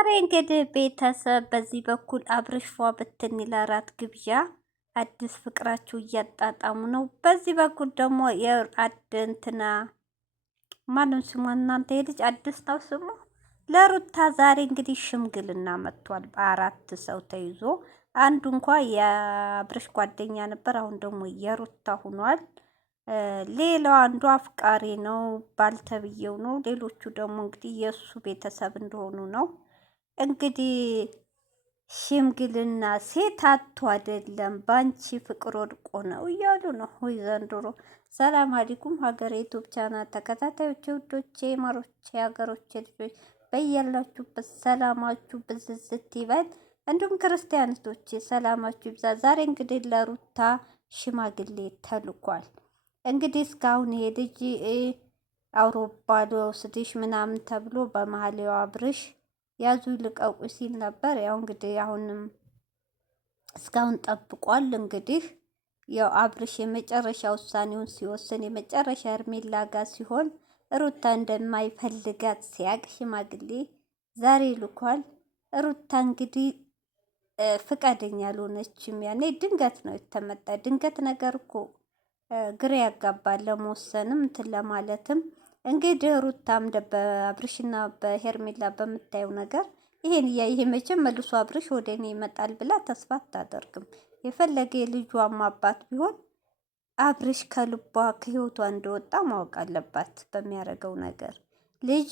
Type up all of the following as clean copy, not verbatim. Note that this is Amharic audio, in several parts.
ዛሬ እንግዲህ ቤተሰብ በዚህ በኩል አብርሽ ፏ ብትን ለራት ግብዣ አዲስ ፍቅራችሁ እያጣጣሙ ነው። በዚህ በኩል ደግሞ የአድንትና ማንም ስሙ እናንተ የልጅ አዲስ ነው ስሙ ለሩታ ዛሬ እንግዲህ ሽምግልና መጥቷል። በአራት ሰው ተይዞ አንዱ እንኳ የአብርሽ ጓደኛ ነበር፣ አሁን ደግሞ የሩታ ሆኗል። ሌላው አንዱ አፍቃሪ ነው፣ ባልተብየው ነው። ሌሎቹ ደግሞ እንግዲህ የእሱ ቤተሰብ እንደሆኑ ነው። እንግዲህ ሽምግልና ሴት አቶ አይደለም ባንቺ ፍቅር ወድቆ ነው እያሉ ነው ወይ ዘንድሮ። ሰላም አለይኩም ሀገሬ ዩቲዩብ ቻናል ተከታታዮች ውዶቼ፣ ማሮቼ፣ ሀገሮቼ ልጆች በያላችሁበት ሰላማችሁ ብዝዝት ይበል። እንዲሁም ክርስቲያኖች ሰላማችሁ ይብዛ። ዛሬ እንግዲህ ለሩታ ሽማግሌ ተልኳል። እንግዲህ እስካሁን ይሄ ልጅ አውሮፓ ልወስድሽ ምናምን ተብሎ በመሀል አብርሽ ያዙ ልቀቁ ሲል ነበር። ያው እንግዲህ አሁንም እስካሁን ጠብቋል። እንግዲህ ያው አብርሽ የመጨረሻ ውሳኔውን ሲወስን የመጨረሻ እርሜላ ጋር ሲሆን ሩታ እንደማይፈልጋት ሲያቅ ሽማግሌ ዛሬ ልኳል። ሩታ እንግዲህ ፍቃደኛ አልሆነችም። ያኔ ድንገት ነው የተመጣ ድንገት ነገር እኮ ግራ ያጋባል ለመወሰንም እንትን ለማለትም። እንግዲህ ሩታም በአብርሽና በሄርሜላ በምታየው ነገር ይሄን እያየ መቼም መልሶ አብርሽ ወደ እኔ ይመጣል ብላ ተስፋ አታደርግም። የፈለገ የልጇም አባት ቢሆን አብርሽ ከልቧ ከህይወቷ እንደወጣ ማወቅ አለባት። በሚያደርገው ነገር ልጅ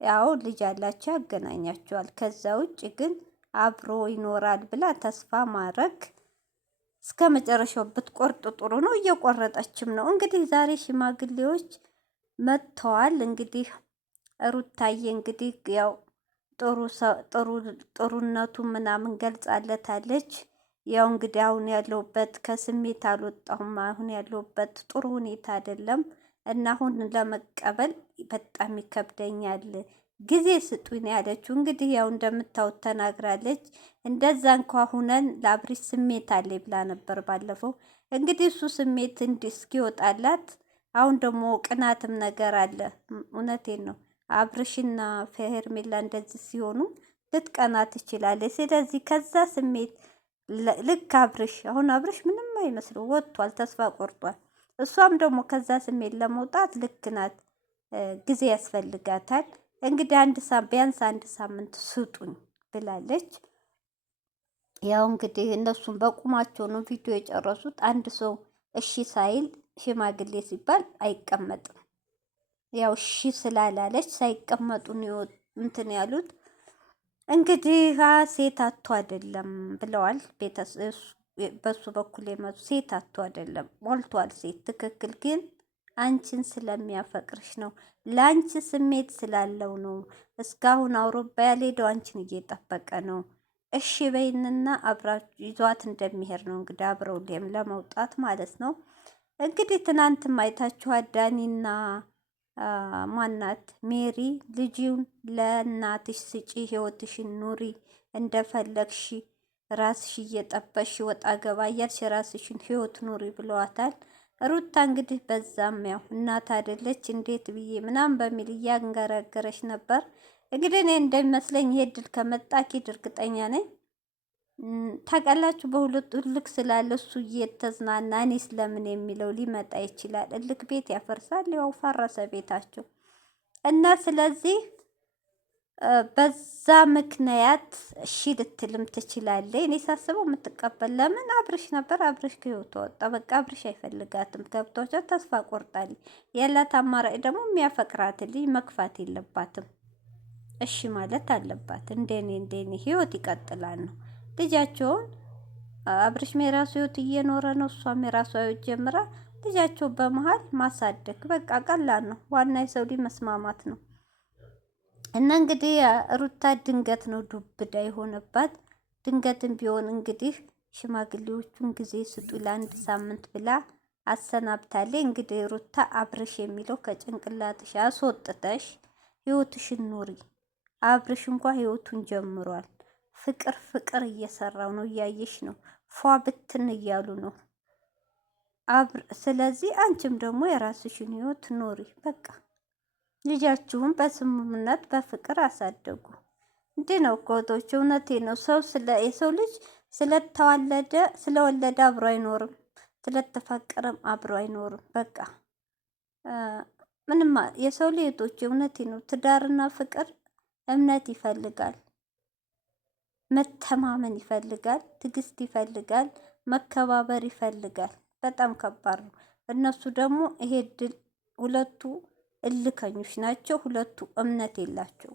ያው ልጅ ያላቸው ያገናኛቸዋል። ከዛ ውጭ ግን አብሮ ይኖራል ብላ ተስፋ ማድረግ እስከ መጨረሻው ብትቆርጥ ጥሩ ነው። እየቆረጠችም ነው። እንግዲህ ዛሬ ሽማግሌዎች መጥተዋል። እንግዲህ ሩታዬ እንግዲህ ያው ጥሩነቱ ምናምን ገልጻለታለች። ያው እንግዲህ አሁን ያለውበት ከስሜት አልወጣሁም፣ አሁን ያለውበት ጥሩ ሁኔታ አይደለም እና አሁን ለመቀበል በጣም ይከብደኛል፣ ጊዜ ስጡኝ ያለችው። እንግዲህ ያው እንደምታዩት ተናግራለች። እንደዛ እንኳ ሁነን ለአብርሽ ስሜት አለ ብላ ነበር ባለፈው። እንግዲህ እሱ ስሜት እስኪወጣላት አሁን ደግሞ ቅናትም ነገር አለ። እውነቴን ነው። አብርሽና ሄርሜላ እንደዚህ ሲሆኑ ልትቀና ትችላለች። ስለዚህ ከዛ ስሜት ልክ አሁን አብርሽ ምንም አይመስለው ወጥቷል፣ ተስፋ ቆርጧል። እሷም ደግሞ ከዛ ስሜት ለመውጣት ልክ ናት፣ ጊዜ ያስፈልጋታል። እንግዲህ ቢያንስ አንድ ሳምንት ስጡኝ ብላለች። ያው እንግዲህ እነሱም በቁማቸው ነው ቪዲዮ የጨረሱት። አንድ ሰው እሺ ሳይል ሽማግሌ ሲባል አይቀመጥም። ያው እሺ ስላላለች ሳይቀመጡ ነው እንትን ያሉት። እንግዲህ ሴት አቶ አይደለም ብለዋል። በሱ በኩል የመጡ ሴት አቶ አይደለም ሞልቷል ሴት ትክክል። ግን አንቺን ስለሚያፈቅርሽ ነው፣ ለአንቺ ስሜት ስላለው ነው። እስካሁን አውሮፓ ያልሄደው አንቺን እየጠበቀ ነው። እሺ በይንና አብራችሁ ይዟት እንደሚሄድ ነው እንግዲህ አብረው ለመውጣት ማለት ነው። እንግዲህ ትናንትም አይታችኋት ዳኒና ማናት ሜሪ ልጅውን ለእናትሽ ስጪ፣ ህይወትሽን ኑሪ እንደፈለግሽ ራስሽ እየጠበሽ ወጣ ገባ እያልሽ ራስሽን ህይወት ኑሪ ብለዋታል። ሩታ እንግዲህ በዛም ያው እናት አይደለች እንዴት ብዬ ምናምን በሚል እያንገረገረች ነበር። እንግዲህ እኔ እንደሚመስለኝ ይሄ ድል ከመጣ ኪድ እርግጠኛ ነኝ ታውቃላችሁ፣ በሁለቱ እልክ ስላለ እሱ እየተዝናና እኔ ስለምን የሚለው ሊመጣ ይችላል። እልክ ቤት ያፈርሳል። ያው ፈረሰ ቤታቸው እና ስለዚህ በዛ ምክንያት እሺ ልትልም ትችላለች። እኔ ሳስበው የምትቀበል ለምን አብርሽ ነበር። አብርሽ ከህይወቷ ወጣ። በቃ አብርሽ አይፈልጋትም። ገብቷቸው ተስፋ ቆርጣለች። ያላት አማራጭ ደግሞ የሚያፈቅራት ልጅ መግፋት የለባትም። እሺ ማለት አለባት። እንደኔ ህይወት ይቀጥላል ነው። ልጃቸውን አብርሽም የራሱ ህይወት እየኖረ ነው፣ እሷም የራሷ ህይወት ጀምራ ልጃቸው በመሀል ማሳደግ በቃ ቀላል ነው። ዋና የሰው ልጅ መስማማት ነው። እና እንግዲህ ሩታ ድንገት ነው ዱብዳ የሆነባት። ድንገትም ቢሆን እንግዲህ ሽማግሌዎቹን ጊዜ ስጡ ለአንድ ሳምንት ብላ አሰናብታለች። እንግዲህ ሩታ አብርሽ የሚለው ከጭንቅላትሽ አስወጥተሽ ህይወትሽን ኑሪ። አብርሽ እንኳ ህይወቱን ጀምሯል። ፍቅር እየሰራው ነው፣ እያየሽ ነው። ፏ ብትን እያሉ ነው። ስለዚህ አንቺም ደግሞ የራስሽን ህይወት ኑሪ። በቃ ልጃችሁን በስምምነት በፍቅር አሳደጉ። እንዲህ ነው እኮ እህቶች፣ እውነቴ ነው። የሰው ልጅ ስለወለደ አብሮ አይኖርም፣ ስለተፋቀረም አብሮ አይኖርም። በቃ ምንም የሰው ልጅ እህቶች፣ እውነቴ ነው። ትዳርና ፍቅር እምነት ይፈልጋል፣ መተማመን ይፈልጋል፣ ትዕግስት ይፈልጋል፣ መከባበር ይፈልጋል። በጣም ከባድ ነው። እነሱ ደግሞ ይሄ ድል ሁለቱ እልከኞች ናቸው። ሁለቱ እምነት የላቸውም።